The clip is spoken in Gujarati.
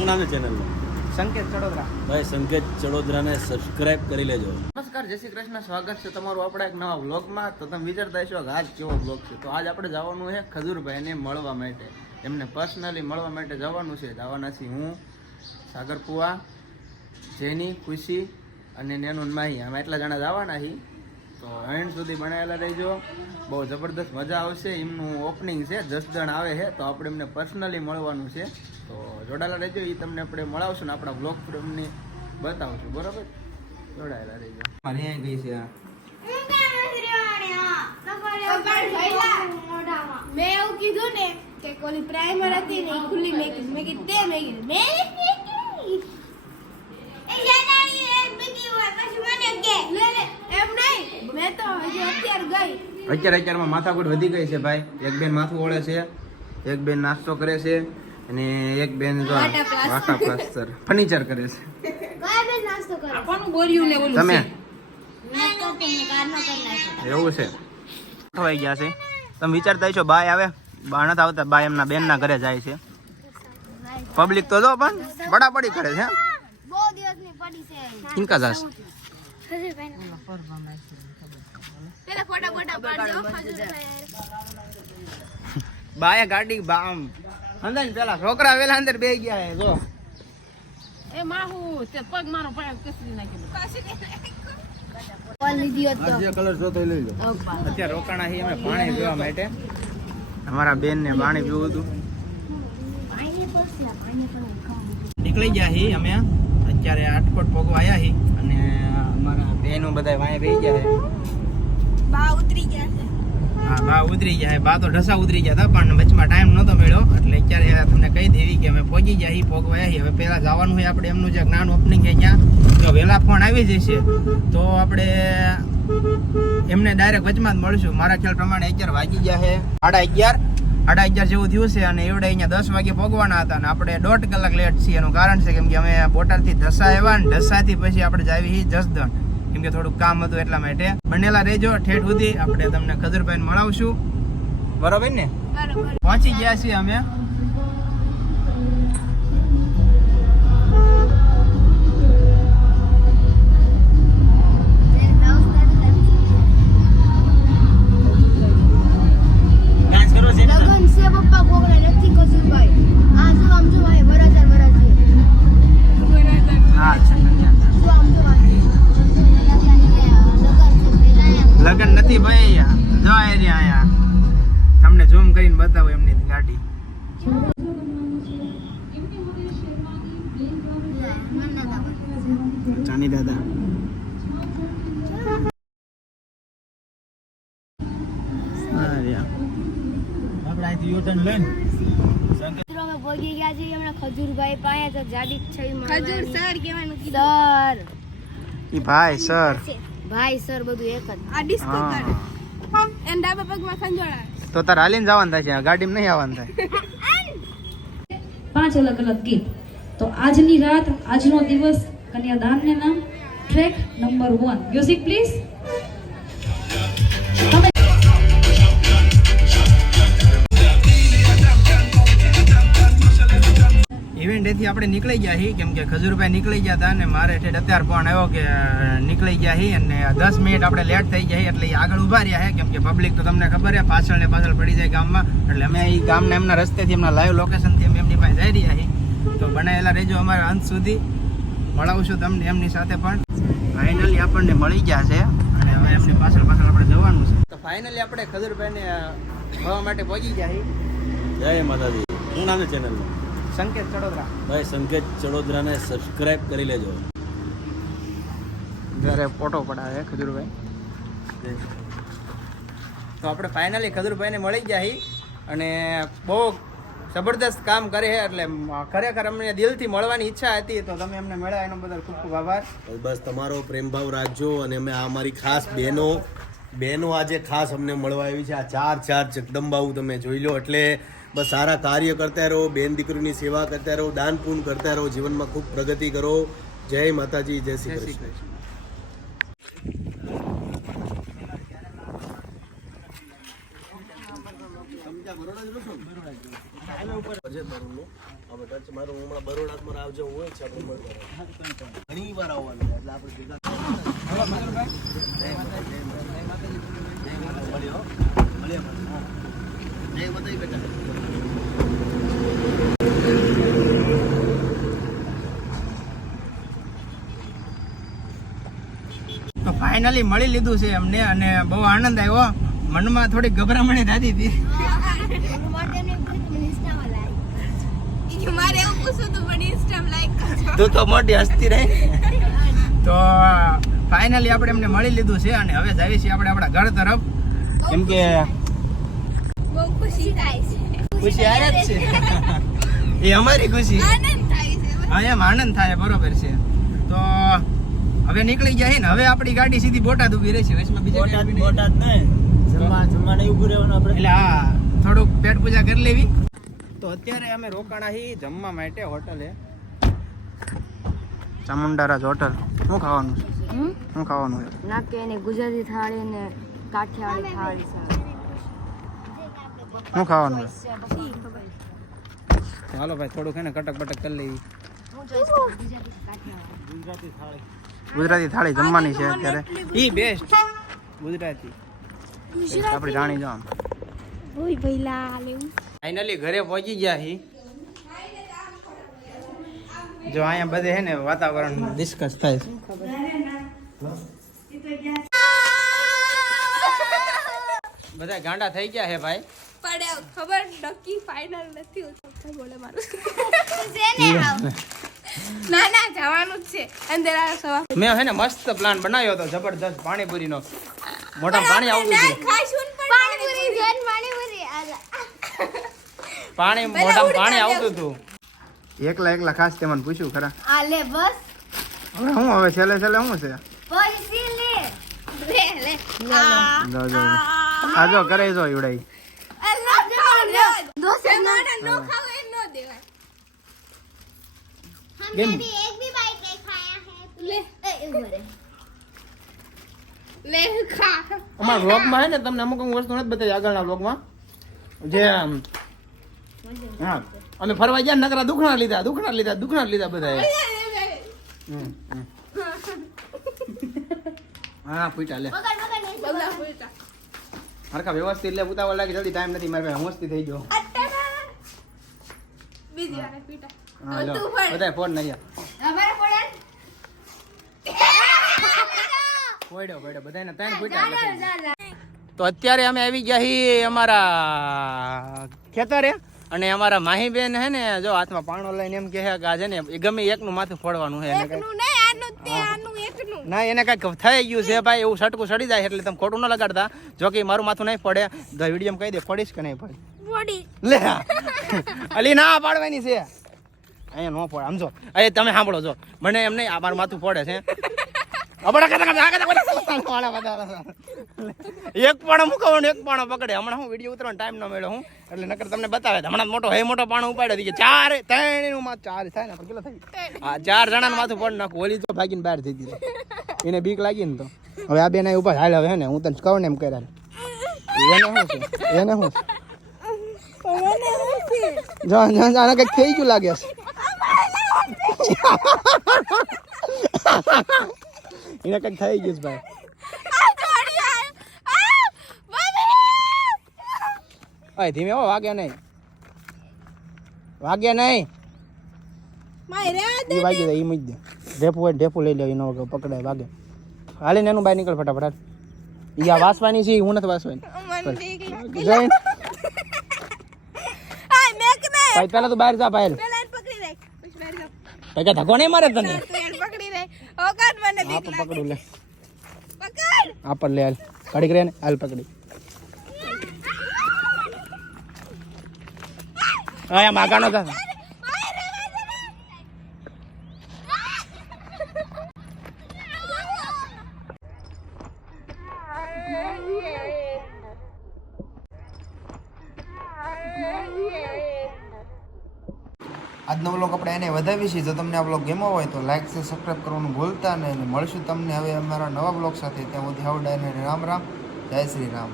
શું નામ છે ચેનલનું? સંકેત ચડોદરા. ભાઈ સંકેત ચડોદરાને સબસ્ક્રાઇબ કરી લેજો. નમસ્કાર, જય શ્રી કૃષ્ણ. સ્વાગત છે તમારું આપણા એક નવા વ્લોગમાં. તો તમે વિચારતા હશો કે આજ કેવો વ્લોગ છે. તો આજ આપણે જવાનું છે ખજૂરભાઈને મળવા માટે, એમને પર્સનલી મળવા માટે જવાનું છે. જવાના છીએ હું, સાગર પુવા, જેની, ખુશી અને નેનું માહી. અમે એટલા જણા જવાના છીએ. તો એન્ડ સુધી બનાવેલા રહેજો, બહુ જબરદસ્ત મજા આવશે. એમનું ઓપનિંગ છે, 10 જણ આવે છે, તો આપણે એમને પર્સનલી મળવાનું છે. તો જોડાયેલા રહેજો, એ તમને આપણે મળાવશું ને આપણા બ્લોગ તમને બતાવશું. બરાબર, જોડાયેલા રહેજો. મારે અહીં ગઈ છે મેં એવું કીધું ને કે કોલી પ્રાઇમર હતી ને ખુલ્લી મેં કીધું તે મેં કીધું એમ નહીં, મેં તો હજી અત્યારે ગઈ. અત્યારમાં માથાકૂટ વધી ગઈ છે ભાઈ. એક બેન માથું ઓળે છે, એક બેન નાસ્તો કરે છે અને એક બેન જો વાટા પ્લાસ્ટર ફર્નિચર કરે છે. કયા બેન નાસ્તો કરે? કોનું બોર્યું ને ઓલું તમે નાસ્તો તમને કારનો કરી નાખ્યો. એવું છે, થઈ ગયા છે. તમે વિચારતા છો બાય આવે, બા નથી આવતા. બાય એમના બેનના ઘરે જાય છે. પબ્લિક તો જો પણ બડાબડી કરે છે. બહુ દિવસની પડી છે. ઇનકા જાસ પેલા ફોટા પાડજો ખજૂરભાઈ. બાય ગાડી આમ અંદર પેલા છોકરા વેલા અંદર બે ગયા છે. જો એ માહુ તે પગ મારો પગ કસરી નાખી કોલ લીધી હતો. જે કલર જોતો લઈ લો. અત્યારે રોકાણા છીએ અમે પાણી પીવા માટે. અમારા બેન ને પાણી પીવું હતું. નીકળી ગયા છીએ અમે અત્યારે આટકોટ પોગવા આવ્યા છીએ અને અમારા બહેનો બધા વાંહે બેસી ગયા છે. બા ઉતરી ગયા છે. હા, બા ઉતરી ગયા છે. બા તો ઢસા ઉતરી ગયા હતા પણ વચમાં ટાઈમ નહોતો મળ્યો એટલે અત્યારે તમને કહી દેવી કે અમે પહોંચી ગયા છીએ, પોગવા આવ્યા છીએ. હવે પહેલા જવાનું હોય આપણે એમનું જે જ્ઞાન ઓપનિંગ છે ત્યાં. જો વહેલા ફોન આવી જશે તો આપણે એમને ડાયરેક્ટ વચમાં જ મળશું. મારા ખ્યાલ પ્રમાણે 11 વાગી ગયા છે, 11:30 જેવું થયું છે અને એવડે અહીંયા 10 વાગે પહોંચવાના હતા અને આપણે 1.5 કલાક લેટ છીએ. એનું કારણ છે કેમ કે અમે બોટાદથી ઢસા આવ્યા ને ઢસાથી પછી આપણે જાવી છીએ જસદણ, કેમ કે થોડુંક કામ હતું એટલા માટે. બનેલા રહેજો ઠેઠ સુધી, આપણે તમને ખજૂરભાઈને મળાવશું. બરોબર ને? બરોબર. પહોંચી ગયા છીએ અમે. ડાન્સ કરો છે ને? લગન છે પપ્પા કોકને નથી ખજૂરભાઈ. આ જો આમ જો ભાઈ વરાજાર વરાજી. હા, છે ને ત્યાં. જો આમ જો ભાઈ. લગન નથી ભાઈ, જો આયા તમને ઝૂમ કરીને બતાવો એમની ગાડી. ચાની દાદા આપણે અહીંથી યુટર્ન લઈને અમે પહોંચી ગયા છીએ હમણાં ખજૂરભાઈ પાસે. તો જાડી છે ખજૂર સર કહેવાનું સર. ઈ ભાઈ સર ભાઈ સર બધું એક જ. આ ડિસ્કો હા. કરે એન ડાબા પગમાં ખંજોળા. તો તારે હાલીને જવાનું થાય છે, ગાડીમાં નહીં આવવાનું થાય. 5 અલગ અલગ ગીત. તો આજની રાત, આજનો દિવસ, કન્યાદાનને નામ track number 1. Music please. Event એથી આપણે નીકળી ગયા છીએ કેમ કે ખજૂરભાઈ નીકળી ગયા હતા અને મારે ઠેઠ અત્યારે ફોન આવ્યો કે નીકળી ગયા છીએ અને 10 મિનિટ આપણે લેટ થઈ ગયા એટલે એ આગળ ઊભા રહ્યા છે કેમ કે પબ્લિક તો તમને ખબર છે પાછળ ને પાછળ પડી જાય ગામમાં. એટલે અમે એ ગામના એમના રસ્તેથી એમના લાઈવ લોકેશનથી અમે એમની પાસે જઈ રહ્યા છીએ. તો બનાવેલા રહેજો અમારા અંત સુધી, મળાવશું તમને એમની સાથે. પણ ફાઇનલી આપણને મળી ગયા છે અને હવે એમની પાછળ આપણે જવાનું છે. તો ફાઇનલી આપણે ખજૂરભાઈને મળવા માટે પહોંચી ગયા છીએ. જય માતાજી. શું નામ છે ચેનલનું? સંકેત ચડોદરા. ભાઈ સંકેત ચડોદરાને સબસ્ક્રાઇબ કરી લેજો. જ્યારે ફોટો પડાવે ખજૂરભાઈ. તો આપણે ફાઇનલી ખજૂરભાઈને મળી ગયા છીએ અને બહુ જબરદસ્ત કામ કરે છે. એટલે ખરેખર અમને દિલથી મળવાની ઈચ્છા હતી તો તમે એમને મળ્યા એનો બદલ ખૂબ ખૂબ આભાર. બસ તમારો પ્રેમ ભાવ રાખજો અને અમે આ અમારી ખાસ બહેનો આજે ખાસ અમને મળવા આવી છે. આ ચાર જગદંબાઓ તમે જોઈ લો. એટલે બસ સારા કાર્ય કરતા રહો, બેન દીકરીની સેવા કરતા રહો, દાન પૂન કરતા રહો, જીવનમાં ખૂબ પ્રગતિ કરો. જય માતાજી, જય શ્રી કૃષ્ણ. બરોડા જ રહો છો ને? ઉપર છે તારું હવે ટચ મારું હમણાં બરોડામાં આવજો હોય છે આપણે મળતા ઘણી વાર આવવાનું છે, એટલે આપણે ભેગા જય માતાજી બેટા. તો ફાઇનલી મળી લીધું છે અમને અને બહુ આનંદ આવ્યો. મનમાં થોડી ગભરામણી થતી હતી. મારે એવું પૂછવું હતું પણ ઇન્સ્ટામ લાઈક તું તો મોટી હસ્તી રહી. તો ફાઇનલી આપણે એમને મળી લીધું છે અને હવે જઈએ છીએ આપણે આપણા ઘર તરફ. કેમ કે બહુ ખુશી થાય છે. ખુશી આવે જ છે. એ અમારી ખુશી. આનંદ થાય છે. હા એમ આનંદ થાય, બરોબર છે. તો હવે નીકળી ગયા છે ને હવે આપણી ગાડી સીધી બોટાદ ઊભી રહેશે. વચમાં બીજા બોટાદ નહીં જમવા નહીં ઊભું રહેવાનું આપણે. એટલે હા થોડુંક પેટ પૂજા કરી લેવી. તો અત્યારે અમે રોકાણા છીએ જમવા માટે હોટલે, ચામુંડારાજ હોટલ. શું ખાવાનું છે? શું ખાવાનું છે? નાકે ને ગુજરાતી થાળી ને કાઠિયાવાડી થાળી છે. શું ખાવાનું છે? ચાલો ભાઈ થોડુંક છે ને કટક બટક કરી લેવી. ગુજરાતી થાળી જમવાની છે અત્યારે. ઈ બેસ્ટ ગુજરાતી આપણી રાણી જામ. ઓય ભઈલા લેવું. ફાઇનલી ઘરે પહોંચી ગયા છીએ. જો અહીંયા બધે છે ને વાતાવરણ ડિસ્કસ થાય છે. બધા ગાંડા થઈ ગયા છે ભાઈ. પડે ખબર નક્કી ફાઇનલ નથી હોતું બોલે મારું. ના ના જવાનું જ છે અંદર આ સવા. મેં છે ને મસ્ત પ્લાન બનાવ્યો હતો જબરદસ્ત પાણીપુરીનો. મોટા પાણી આવતું હતું. ખાશું પણ પાણીપુરી જેન પાણીપુરી પાણી મોટા પાણી આવતું હતું. એકલા ખાસ તે મને પૂછ્યું ખરા. આ લે બસ હવે શું હવે છેલ્લે શું છે? પૈસી લે લે આ જો કરે જો ઉડાઈ. અલ્લાહ દોસ્ત નો ખાવ એ નો દેવાય. કેમ? हमने एक भी बाइक नहीं खाया है ले ले खा અમારા વ્લોગમાં છે ને તમને અમુક વસ્તુ નથી બતાવી આગળના વ્લોગમાં. જે હા અમે ફરવા ગયા નકરા દુખણા લીધા બધા. હા પૂછા લે बगल फुलटा હરખા વ્યવસ્થિત લે. ઉતાવળ લાગી જલ્દી ટાઈમ નથી મારે ભાઈ મસ્તી થઈ ગયો. બીજી વાર ફુલટા હા લો બધા ફોન નહીં અમારે પડે પડ્યો બધાને ત્રણ પૂછા. તો અત્યારે અમે આવી ગયા છીએ અમારા ખેતરે અને અમારા માહીબેન હે ને જો હાથમાં પાણો લઈને એમ કહે કે આ છે ને એ ગમે એકનું માથું ફોડવાનું છે. એકનું નહીં આનું તે આનું એકનું ના એને કઈક થઈ ગયું છે ભાઈ, એવું સટકું સડી જાય એટલે તમે ખોટું ન લગાડતા. જો કે મારું માથું નહીં પડે તો વિડીયો કહી દે ફોડીશ કે નહીં પડે. બોડી લે અલી ના પાડવાની છે અહીંયા નો પડે. સમજો અરે તમે સાંભળો જો મને એમ નહીં આ મારું માથું પડે છે. એક પાણો મૂકવો ને એક પાણો પકડે. હમણાં હું વિડીયો ઉતરવાનો ટાઈમ ન મળ્યો હું એટલે નકર તમને બતાવે. હમણાં મોટો પાણો ઉપાડ્યો કે ચાર થાય ને કેટલો થઈ હા 4 જણાનું માથું પડ નાખું. ઓલી તો ભાગીને બહાર થઈ ગઈ એને બીક લાગી ને તો હવે આ બેન ઉભા હાલ હવે ને હું તને કહું ને એમ કર્યા એને શું જાણે કઈક થઈ ગયું લાગે છે. એને કઈક થઈ ગયું છે ભાઈ. અય ધીમે હો વાગે નહીં ઈ વાગી જાય ઈ મૂકી દે. ઢેપું લઈ લે એનો પકડાય વાગે. હાલીને એનું બહાર નીકળ ફટાફટ. ઈ આ વાસવાની છે હું નથી વાસવાની. જઈને ભાઈ પેલા તો બહાર જા ભાઈ. પકડી રાખ પછી બહાર જાવ પૈકા ધક્કો નહીં મારે તને. તું એને પકડી રાખ ઓકાત મને બીક લાગે પકડું લે પકડ આ પર લે હાલ કડીક રે ને હાલ પકડી. આયા માગાનો જા. આજનો વ્લોગ આપણે એને વધાવી છીએ. જો તમને આ વ્લોગ ગમ્યો હોય તો લાઈક છે સબસ્ક્રાઈબ કરવાનું ભૂલતા નહીં. મળશું તમને હવે અમારા નવા વ્લોગ સાથે. ત્યાં સુધી હાઉ ડાયને રામ રામ, જય શ્રી રામ.